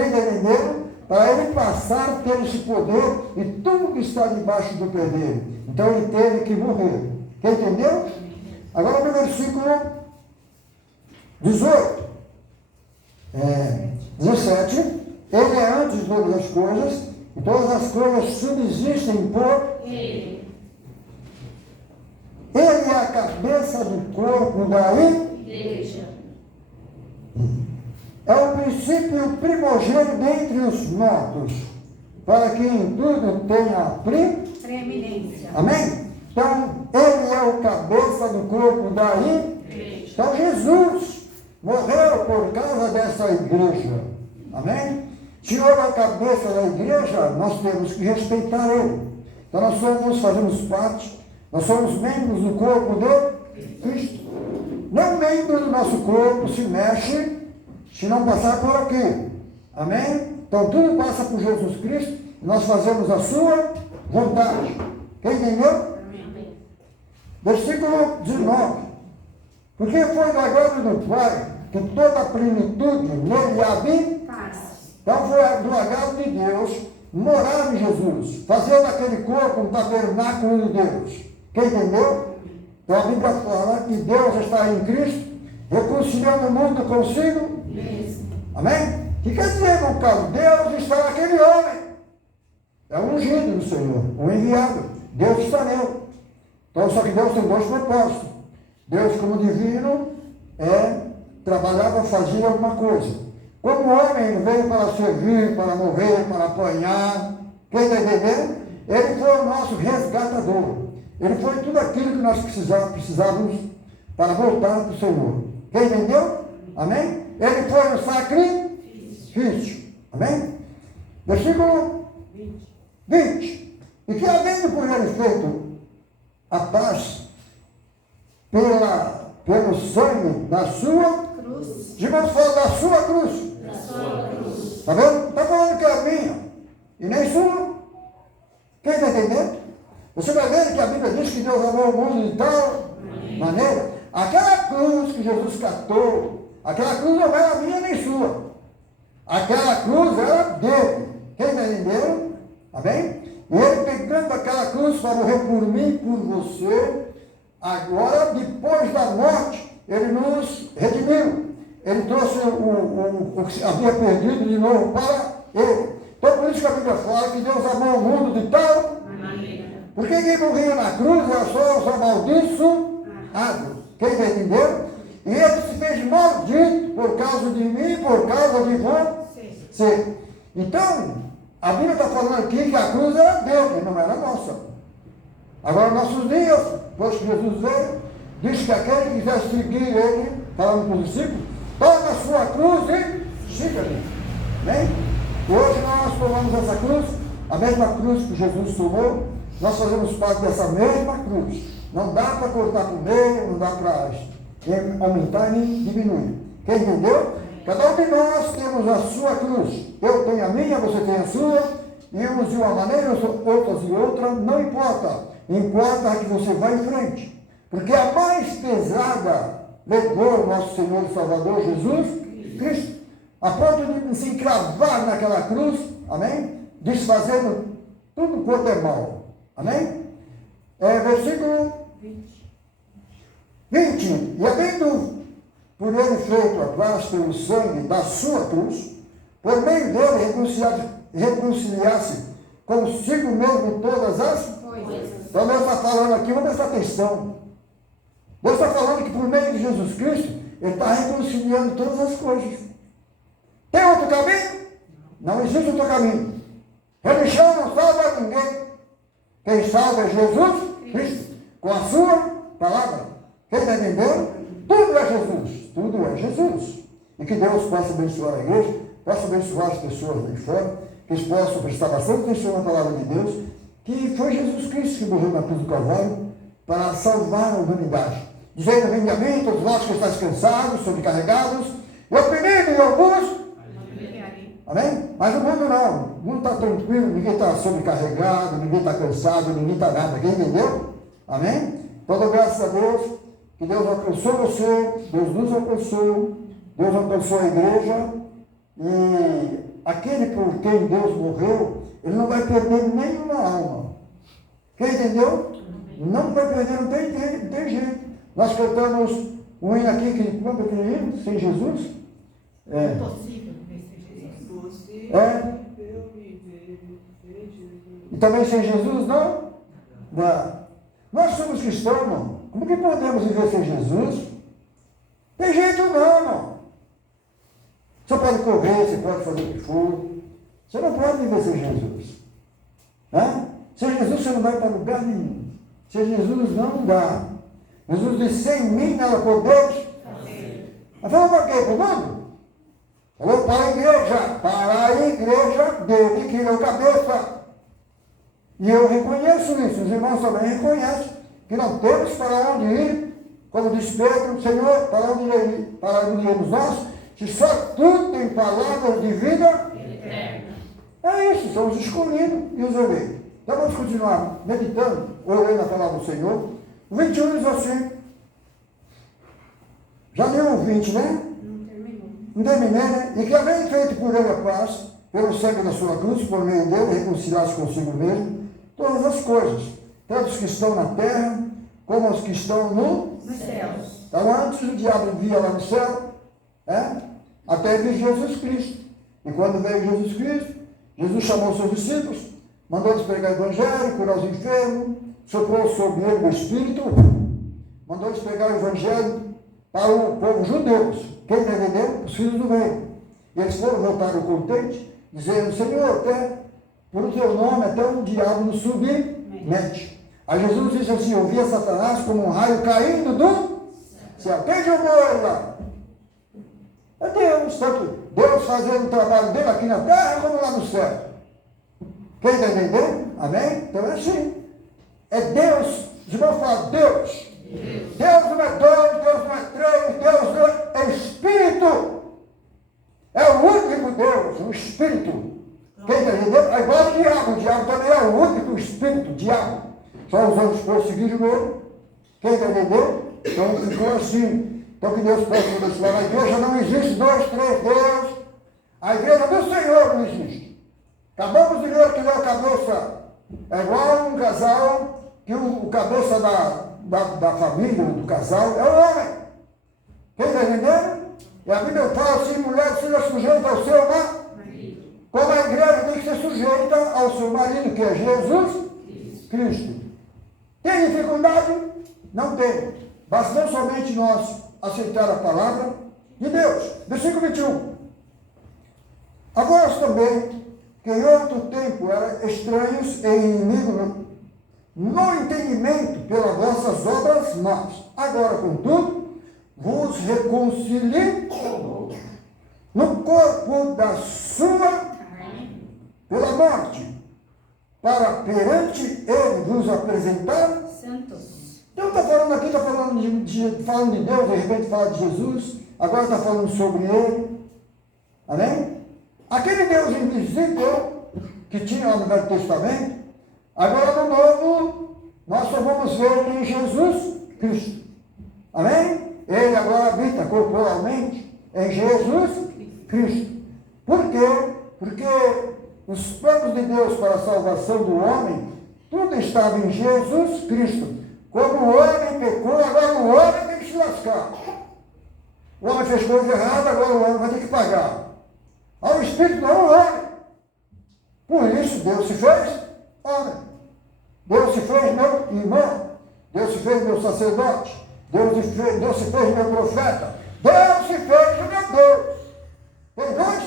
Quem está entendendo? Para ele passar a ter esse poder e tudo que está debaixo do pé dele. Então ele teve que morrer. Quem entendeu? Agora no versículo 18. 17. Ele é antes de todas as coisas, e todas as coisas subsistem por ele. Ele é a cabeça do corpo da igreja. É o princípio primogênito dentre os mortos, para que em tudo tenha preeminência. Amém? Então, ele é o cabeça do corpo da igreja. Então, Jesus morreu por causa dessa igreja. Amém? Se ele é a cabeça da igreja, nós temos que respeitar ele. Então, fazemos parte, nós somos membros do corpo de Cristo. Nenhum membro do nosso corpo se mexe se não passar por aqui. Amém? Então tudo passa por Jesus Cristo e nós fazemos a sua vontade. Quem entendeu? Amém. Versículo 19. Porque foi da glória do Pai que toda a plenitude nele habita. Então foi do agrado de Deus morar em Jesus, fazer daquele corpo um tabernáculo de Deus. Quem entendeu? Então a Bíblia fala que Deus está em Cristo, reconciliando o mundo consigo. Amém? O que quer dizer, meu caro? Deus está naquele homem. É um ungido do Senhor, um enviado. Deus está nele. Então, só que Deus tem dois propósitos. Deus, como divino, trabalhava, fazia alguma coisa. Como homem, ele veio para servir, para morrer, para apanhar. Quem está entendendo? Ele foi o nosso resgatador. Ele foi tudo aquilo que nós precisávamos para voltar para o Senhor. Quem entendeu? Amém? Ele foi o sacrifício. Amém? Versículo 20. E que havendo por ele feito a paz pelo sangue da sua cruz. Irmãos, fala da sua cruz. Da sua cruz. Está vendo? Está falando que é minha e nem sua. Quem está entendendo? Você vai ver que a Bíblia diz que Deus amou o mundo de tal maneira. Aquela cruz que Jesus catou, aquela cruz não era minha nem sua. Aquela cruz era dele. Quem está entendendo? Amém? E ele pegando aquela cruz para morrer por mim, por você, agora, depois da morte, ele nos redimiu. Ele trouxe o que havia perdido de novo para ele. Então, por isso que a Bíblia fala que Deus amou o mundo de tal maneira. Porque quem morria na cruz era só os amaldiçoados. Quem está entendendo? E ele se fez maldito por causa de mim, por causa de você. Então, a Bíblia está falando aqui que a cruz era dele, não era nossa. Agora, nossos dias, depois que Jesus veio, diz que aquele que quiser seguir ele, falando para os discípulos, toma a sua cruz e siga-me. Amém? E hoje nós tomamos essa cruz, a mesma cruz que Jesus tomou, nós fazemos parte dessa mesma cruz. Não dá para cortar por meio, não dá para aumentar nem diminuir. Quem entendeu? Cada um de nós temos a sua cruz. Eu tenho a minha, você tem a sua, e uns de uma maneira, outras de outra, não importa. Importa que você vá em frente. Porque a mais pesada levou o nosso Senhor e Salvador Jesus Cristo, a ponto de se encravar naquela cruz, amém? Desfazendo tudo quanto é mal. Amém? Versículo 20. E havendo por ele feito a paz pelo sangue da sua cruz, por meio dele reconciliasse consigo mesmo todas as coisas. Então Deus está falando aqui, vamos prestar atenção. Deus está falando que por meio de Jesus Cristo, ele está reconciliando todas as coisas. Tem outro caminho? Não existe outro caminho. Religião não salva ninguém. Quem salva é Jesus Cristo, com a sua palavra. Quem está entendendo? Tudo é Jesus. Tudo é Jesus. E que Deus possa abençoar a igreja, possa abençoar as pessoas lá de fora, que eles possam prestar bastante atenção na palavra de Deus, que foi Jesus Cristo que morreu na cruz do Calvário para salvar a humanidade. Dizendo, vinde a mim, todos vós que estáis cansados, sobrecarregados, e oprimidos e alguns. Amém? Mas o mundo não. O mundo está tranquilo, ninguém está sobrecarregado, ninguém está cansado, ninguém está nada. Quem entendeu? Amém? Então, graças a Deus, que Deus alcançou você, Deus nos alcançou, Deus alcançou a igreja, e aquele por quem Deus morreu, ele não vai perder nenhuma alma. Quem entendeu? Não vai perder, não tem jeito. Nós cantamos um hino aqui, como é aquele hino? Sem Jesus? É. Impossível viver sem Jesus. É. E também sem Jesus, não? Não. Nós somos cristãos, irmão. Como que podemos viver sem Jesus? Tem jeito não, irmão. Você pode correr, você pode fazer o que for. Você não pode viver sem Jesus. Sem Jesus você não vai para lugar nenhum. Sem Jesus não dá. Jesus disse, sem mim nada podeis fazer. Mas falou para quê? Para o mundo? Falou para a igreja dele que criou cabeça. E eu reconheço isso, os irmãos também reconhecem que não temos para onde ir, como disse Pedro, Senhor, para onde iremos nós, se só tu tem palavras de vida eterna. É isso, somos os escolhidos e os eleitos. Então vamos continuar meditando, orando a palavra do Senhor. O 21 diz assim, já leu o 20, né? Não terminei, né? E que havendo feito por ele a paz, pelo sangue da sua cruz, por meio dele, reconciliar-se consigo mesmo, todas as coisas, tanto os que estão na terra, como os que estão nos céus. Então antes o diabo via lá no céu, até vir Jesus Cristo. E quando veio Jesus Cristo, Jesus chamou os seus discípulos, mandou eles pregar o evangelho, curar os enfermos, soprou sobre ele o Espírito, mandou eles pregar o evangelho para o povo judeu. Quem está entendendo? Os filhos do reino. E eles foram, voltaram contentes, dizendo, Senhor, até por o teu nome, até o diabo nos submete. Aí Jesus disse assim, eu via Satanás como um raio caindo do céu. Quem jogou ele lá? É Deus, tanto Deus fazendo o trabalho dele aqui na terra como lá no céu. Quem está entendendo? Amém? Então é assim. É Deus. Os irmãos falam Deus. Deus não é dois, Deus não é três, Deus é Espírito. É o único Deus, o Espírito. Quem está entendendo? É igual o diabo também é o único Espírito, o diabo. Só os anjos perseguiram ele. Quem está entendendo? Então ficou assim. Então que Deus possa abençoar. A igreja não existe dois, três Deus. A igreja do Senhor não existe. Acabamos de ver que a cabeça é igual um casal, que o cabeça da família, do casal, é o homem. Quem está entendendo? E a Bíblia fala assim, mulher seja sujeita ao seu marido. Como a igreja tem que ser sujeita ao seu marido, que é Jesus Cristo. Tem dificuldade? Não tem. Basta não somente nós aceitar a palavra de Deus. Versículo 21. Agora também, que em outro tempo eram estranhos e inimigos no entendimento pelas vossas obras más. Agora, contudo, vos reconciliou no corpo da sua pela morte, para perante ele vos apresentar Santos. Então está falando aqui, está falando falando de Deus, de repente fala de Jesus, agora está falando sobre ele. Amém? Aquele Deus invisível que tinha lá no Velho Testamento, agora no Novo, nós só vamos ver em Jesus Cristo. Amém? Ele agora habita corporalmente em Jesus Cristo. Por quê? Porque os planos de Deus para a salvação do homem, tudo estava em Jesus Cristo. Como o homem pecou, agora o homem tem que se lascar. O homem fez coisa errada, agora o homem vai ter que pagar. O Espírito não é o homem. Por isso Deus se fez homem. Deus se fez meu irmão. Deus se fez meu sacerdote. Deus se fez meu profeta. Deus se fez o meu Deus. Tem dois?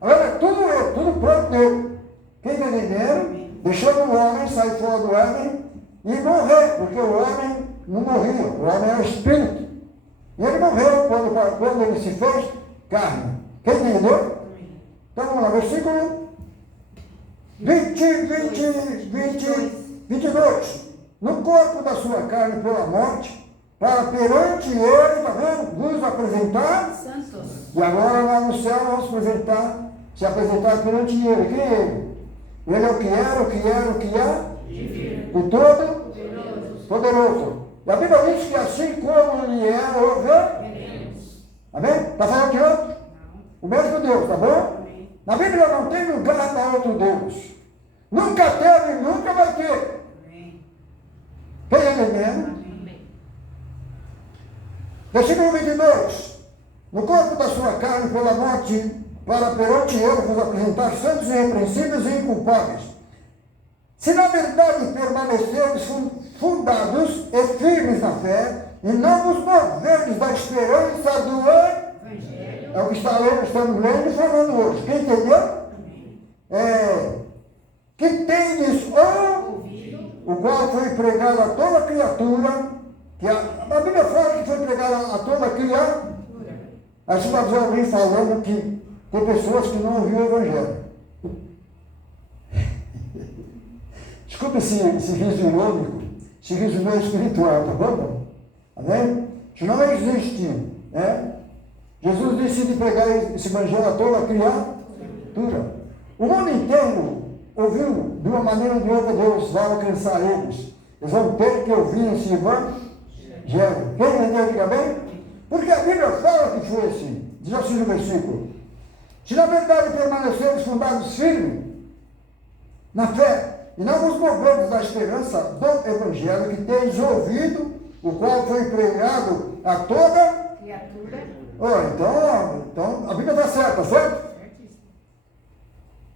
Agora é tudo pronto dele. Quem está entendendo? Deixando o homem sair fora do homem e morrer, porque o homem não morria, o homem era espírito. E ele morreu quando ele se fez carne. Quem entendeu? Então vamos lá, versículo 22. No corpo da sua carne pela morte, para perante ele, está vendo? Vos apresentar. Santos. E agora lá no céu vamos se apresentar perante ele. Quem é ele? Ele é o que era, o que era, o que é. O todo poderoso. E a Bíblia diz que assim como ele é, houve. Amém? Está falando que outro? O mesmo Deus, tá bom? Na Bíblia não tem lugar para outro Deus. Nunca teve e nunca vai ter. Quem está entendendo? Versículo 22. No corpo da sua carne, pela morte, para perante eu vos apresentar santos e irrepreensíveis e inculpáveis. Se na verdade permanecerdes fundados e firmes na fé, e não vos moverdes da esperança do Evangelho, é o que estamos lendo e falando hoje. Quem entendeu? Que tendes ouvido, o qual foi pregado a toda criatura, que a Bíblia fala que foi pregado a toda criatura. Aí você vai ver alguém falando que tem pessoas que não ouviram o Evangelho. Desculpa esse riso irônico, esse riso meio espiritual, tá bom? Amém? Isso não existe. Jesus decide pregar esse Evangelho a toda criatura. O mundo inteiro ouviu de uma maneira ou de outra, Deus vai alcançar eles. Eles vão ter que ouvir esse Evangelho. Quem entendeu, diga bem? Porque a Bíblia fala que foi assim. Diz assim no versículo: se na verdade permanecermos fundados firmes na fé, e não vos movermos da esperança do Evangelho que tendes ouvido, o qual foi pregado a toda criatura. Então a Bíblia está certa, certo?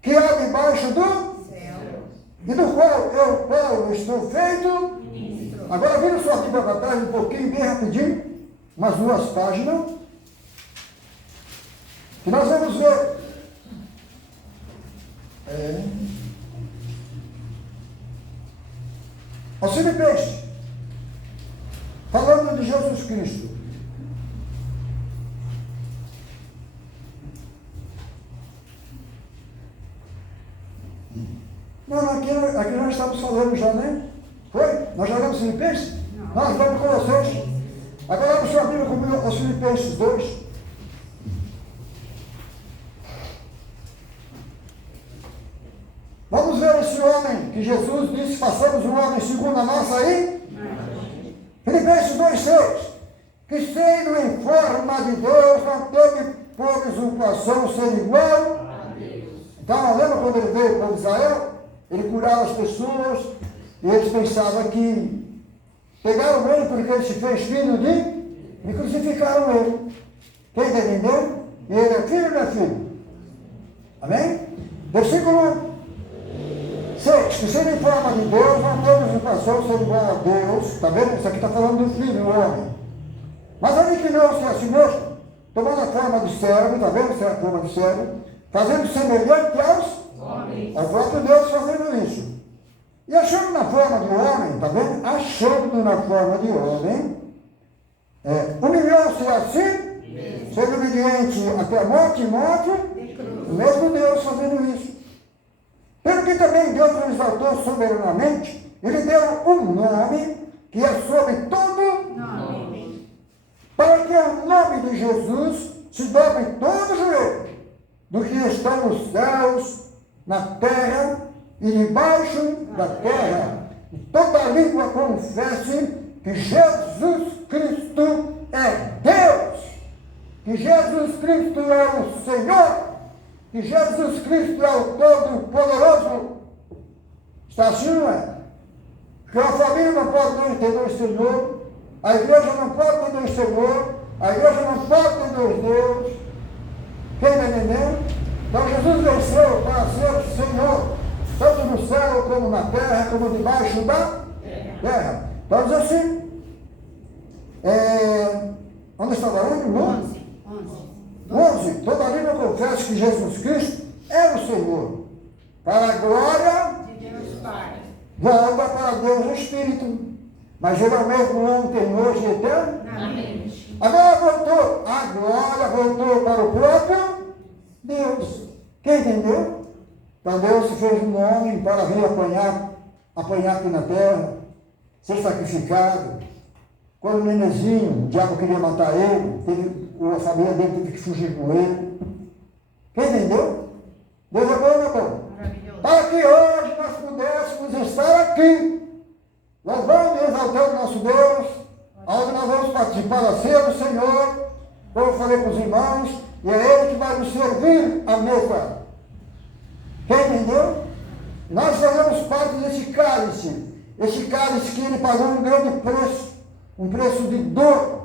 Que há debaixo do céu, e do qual eu, Paulo, estou feito ministro. Agora vira sua Bíblia para trás um pouquinho, bem rapidinho, umas 2 páginas, que nós vamos ver. Aos Filipenses, falando de Jesus Cristo. Não, aqui nós estamos falando já, né? Foi? Nós já lemos Filipenses? Nós vamos com vocês. Agora vamos sua Bíblia comigo aos Filipenses 2. Vamos ver esse homem que Jesus disse: façamos um homem segundo a nossa aí. Filipenses 2,6. Que sendo em forma de Deus, não teve por usurpação ser igual a Deus. Então, lembra quando ele veio para Israel? Ele curava as pessoas e eles pensavam que pegaram ele porque ele se fez filho de e crucificaram ele. Quem entendeu? E ele é filho ou não é filho? Amém? Versículo 6. Que sendo em forma de Deus, não teve usurpação ser igual a Deus. Está vendo? Isso aqui está falando do filho, o homem. Mas aniquilou-se a si mesmo, tomando a forma de servo, está vendo? Essa é a forma de servo, fazendo semelhante aos homens. Ao próprio Deus fazendo isso. E achando na forma de homem, está vendo? Achando na forma de homem, humilhou-se assim, sendo obediente até a morte e morte, o mesmo Deus fazendo isso. Pelo que também Deus o exaltou soberanamente, ele deu um nome que é sobre todo nome, para que o nome de Jesus se dobre todo joelho, do que estão nos céus, na terra e debaixo da terra, e toda língua confesse que Jesus Cristo é Deus, que Jesus Cristo é o Senhor, que Jesus Cristo é o Todo-Poderoso. Está assim, não é? Que a família não pode ter dois Senhor, a igreja não pode ter dois Senhor, a igreja não pode ter dois Deus. Quem está entendendo? Então Jesus venceu para ser Senhor, tanto no céu como na terra, como debaixo da terra. Então diz assim, onde estava ele? 11. Toda língua confessa que Jesus Cristo é o Senhor, para a glória de Deus Pai. Volta para Deus o Espírito, mas ele é o mesmo ontem, hoje e eternamente. Agora voltou, a glória voltou para o próprio Deus. Quem entendeu? Então Deus se fez um homem para vir apanhar aqui na terra, ser sacrificado. Quando o nenenzinho, o diabo queria matar ele, a família dele teve que fugir com ele. Quem entendeu? Deus é bom, não é bom? Para que hoje nós pudéssemos estar aqui, louvando e exaltando o nosso Deus, onde nós vamos participar da ceia do Senhor, como eu falei para os irmãos, e é Ele que vai nos servir a mesa. Quem entendeu? Nós fazemos parte desse cálice. Esse cálice que ele pagou um grande preço. Um preço de dor.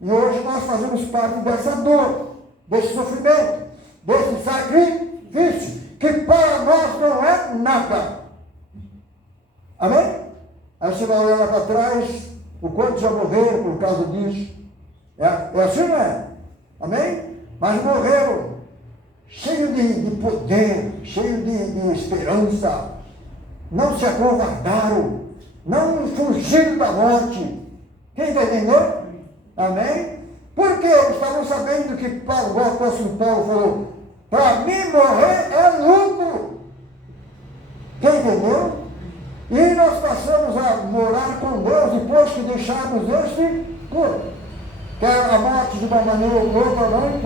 E hoje nós fazemos parte dessa dor, desse sofrimento, desse sacrifício, que para nós não é nada. Amém? Aí você vai olhar lá para trás, o quanto já morreram por causa disso. É assim, não é? Amém? Mas morreram cheio de poder, cheio de esperança. Não se acovardaram, não fugiram da morte. Quem está entendendo? Amém? Porque eles estavam sabendo que o apóstolo Paulo falou, para mim morrer é lucro. Quem entendeu? E nós passamos a morar com Deus depois que deixarmos este corpo. Quer a morte de uma maneira ou outra, não